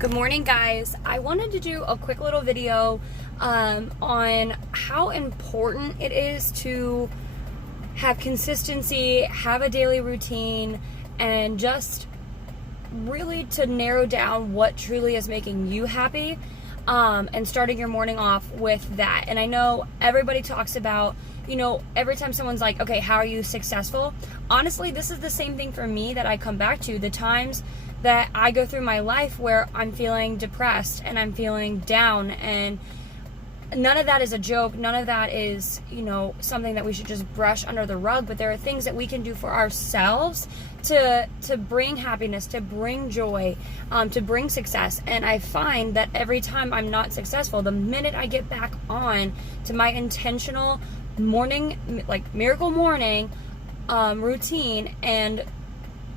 Good morning, guys. I wanted to do a quick little video on how important it is to have consistency, have a daily routine, and just really to narrow down what truly is making you happy, and starting your morning off with that. And I know everybody talks about, every time someone's like, okay, how are you successful? Honestly, this is the same thing for me that I come back to. The times that I go through my life where I'm feeling depressed and I'm feeling down, and none of that is a joke. None of that is, something that we should just brush under the rug. But there are things that we can do for ourselves to bring happiness, to bring joy, to bring success. And I find that every time I'm not successful, the minute I get back on to my intentional morning, like miracle morning routine, and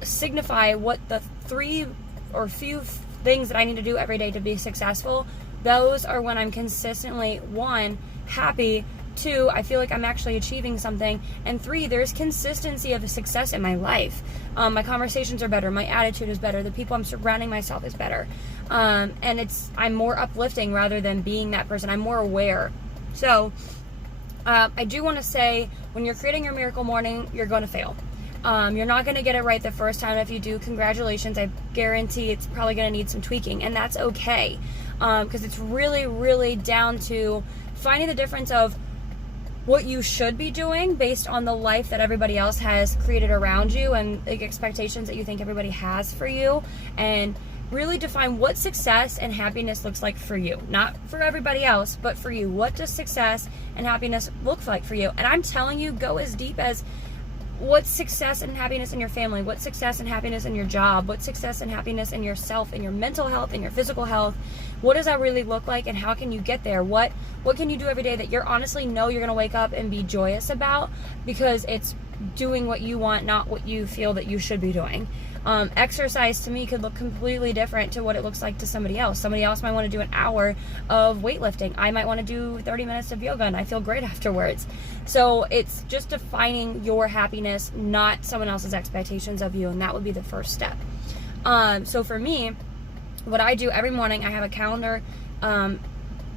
signify what the three or few things that I need to do every day to be successful, those are when I'm consistently, 1, happy, 2, I feel like I'm actually achieving something, and 3, there's consistency of success in my life. My conversations are better, my attitude is better, the people I'm surrounding myself is better, and I'm more uplifting rather than being that person. I'm more aware. So I do want to say, when you're creating your miracle morning, you're going to fail. You're not going to get it right the first time. If you do, congratulations. I guarantee it's probably going to need some tweaking, and that's okay, because it's really, really down to finding the difference of what you should be doing based on the life that everybody else has created around you and the expectations that you think everybody has for you, and really define what success and happiness looks like for you. Not for everybody else, but for you. What does success and happiness look like for you? And I'm telling you, go as deep as what's success and happiness in your family, what's success and happiness in your job, what's success and happiness in yourself, in your mental health, in your physical health. What does that really look like, and how can you get there? What can you do every day that you're honestly know you're going to wake up and be joyous about, because it's doing what you want, not what you feel that you should be doing. Exercise to me could look completely different to what it looks like to somebody else. Somebody else might want to do an hour of weightlifting. I might want to do 30 minutes of yoga, and I feel great afterwards. So it's just defining your happiness, not someone else's expectations of you, and that would be the first step. So for me, what I do every morning, I have a calendar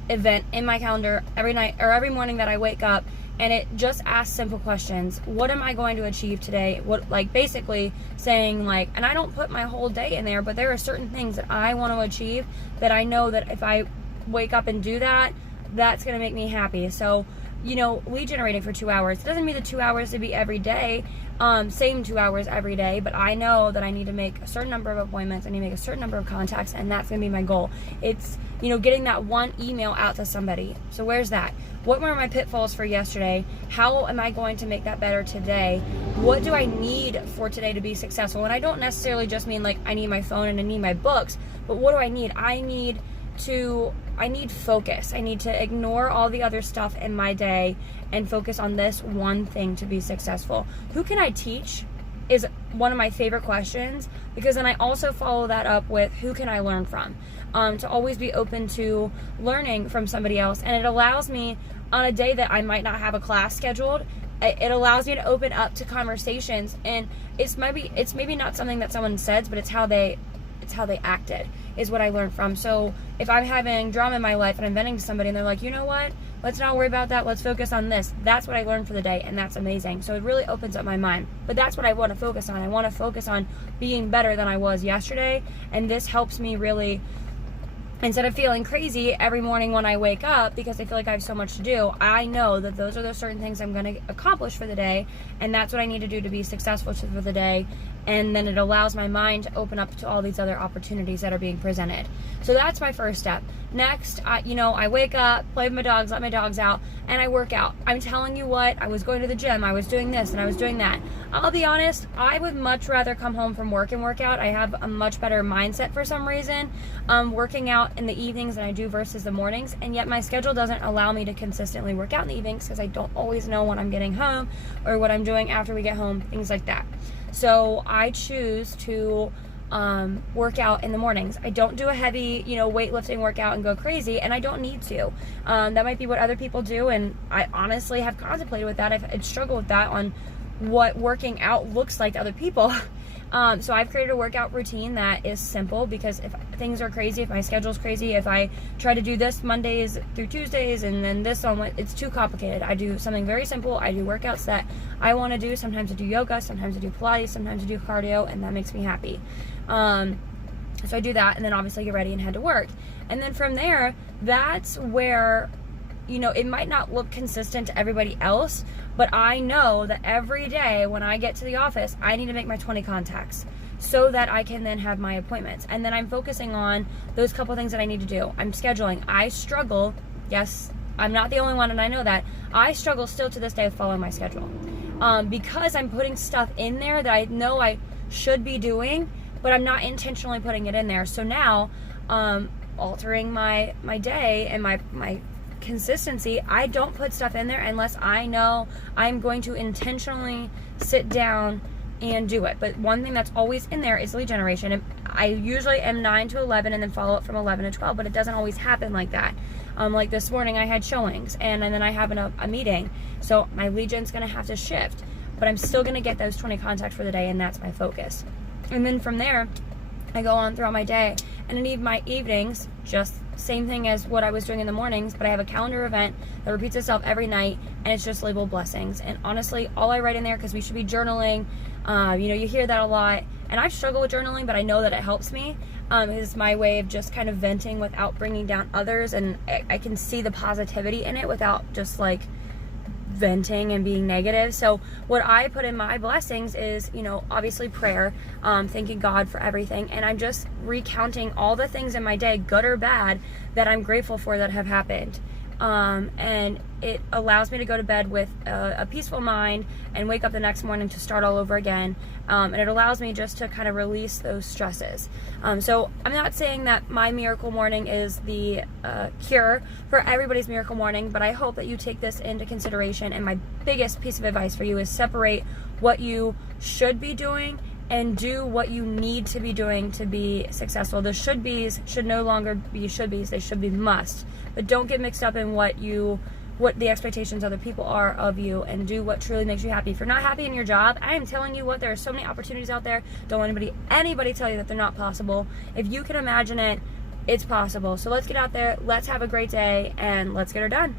event in my calendar every night or every morning that I wake up, and it just asks simple questions. What am I going to achieve today? Basically saying and I don't put my whole day in there, but there are certain things that I want to achieve that I know that if I wake up and do that, that's going to make me happy. So, lead generating for 2 hours. It doesn't mean the 2 hours to be every day, same 2 hours every day, but I know that I need to make a certain number of appointments, I need to make a certain number of contacts, and that's going to be my goal. It's, getting that one email out to somebody. So where's that? What were my pitfalls for yesterday? How am I going to make that better today? What do I need for today to be successful? And I don't necessarily just mean I need my phone and I need my books, but what do I need? I need focus. I need to ignore all the other stuff in my day and focus on this one thing to be successful. Who can I teach is one of my favorite questions, because then I also follow that up with who can I learn from, to always be open to learning from somebody else. And it allows me, on a day that I might not have a class scheduled, it allows me to open up to conversations, and it's maybe not something that someone says, but it's how they acted is what I learned from. So if I'm having drama in my life and I'm venting to somebody and they're like, you know what, let's not worry about that, let's focus on this, that's what I learned for the day, and that's amazing. So it really opens up my mind. But that's what I want to focus on. I want to focus on being better than I was yesterday, and this helps me really, instead of feeling crazy every morning when I wake up because I feel like I have so much to do, I know that those are the certain things I'm going to accomplish for the day, and that's what I need to do to be successful for the day. And then it allows my mind to open up to all these other opportunities that are being presented. So that's my first step. Next, I wake up, play with my dogs, let my dogs out, and I work out. I'm telling you what, I was going to the gym, I was doing this, and I was doing that. I'll be honest, I would much rather come home from work and work out. I have a much better mindset for some reason, working out in the evenings than I do versus the mornings, and yet my schedule doesn't allow me to consistently work out in the evenings because I don't always know when I'm getting home or what I'm doing after we get home, things like that. So I choose to work out in the mornings. I don't do a heavy, weightlifting workout and go crazy, and I don't need to. That might be what other people do, and I honestly have contemplated with that. I've struggled with that on what working out looks like to other people. So I've created a workout routine that is simple, because if things are crazy, if my schedule's crazy, if I try to do this Mondays through Tuesdays and then this on, it's too complicated. I do something very simple. I do workouts that I want to do. Sometimes I do yoga, sometimes I do Pilates, sometimes I do cardio, and that makes me happy. So I do that, and then obviously get ready and head to work. And then from there, that's where, you know, it might not look consistent to everybody else, but I know that every day when I get to the office, I need to make my 20 contacts so that I can then have my appointments. And then I'm focusing on those couple things that I need to do. I'm scheduling. I struggle. Yes, I'm not the only one, and I know that. I struggle still to this day with following my schedule, because I'm putting stuff in there that I know I should be doing, but I'm not intentionally putting it in there. So now, altering my day and my consistency, I don't put stuff in there unless I know I'm going to intentionally sit down and do it. But one thing that's always in there is lead generation. And I usually am 9 to 11 and then follow up from 11 to 12, but it doesn't always happen like that. Like this morning I had showings, and then I have a meeting, so my lead gen's gonna have to shift, but I'm still gonna get those 20 contacts for the day, and that's my focus. And then from there, I go on throughout my day, and in my evenings, just same thing as what I was doing in the mornings, but I have a calendar event that repeats itself every night, and it's just labeled blessings. And honestly, all I write in there, because we should be journaling, you know, you hear that a lot, and I've struggled with journaling, but I know that it helps me. It's my way of just kind of venting without bringing down others, and I can see the positivity in it without just like venting and being negative. So what I put in my blessings is, you know, obviously prayer, thanking God for everything, and I'm just recounting all the things in my day, good or bad, that I'm grateful for that have happened. And it allows me to go to bed with a peaceful mind and wake up the next morning to start all over again. And it allows me just to kind of release those stresses. So I'm not saying that my miracle morning is the cure for everybody's miracle morning, but I hope that you take this into consideration. And my biggest piece of advice for you is separate what you should be doing and do what you need to be doing to be successful. The should be's should no longer be should be's, they should be must. But don't get mixed up in what the expectations of other people are of you, and do what truly makes you happy. If you're not happy in your job, I am telling you what, there are so many opportunities out there. Don't let anybody tell you that they're not possible. If you can imagine it, it's possible. So let's get out there, let's have a great day, and let's get her done.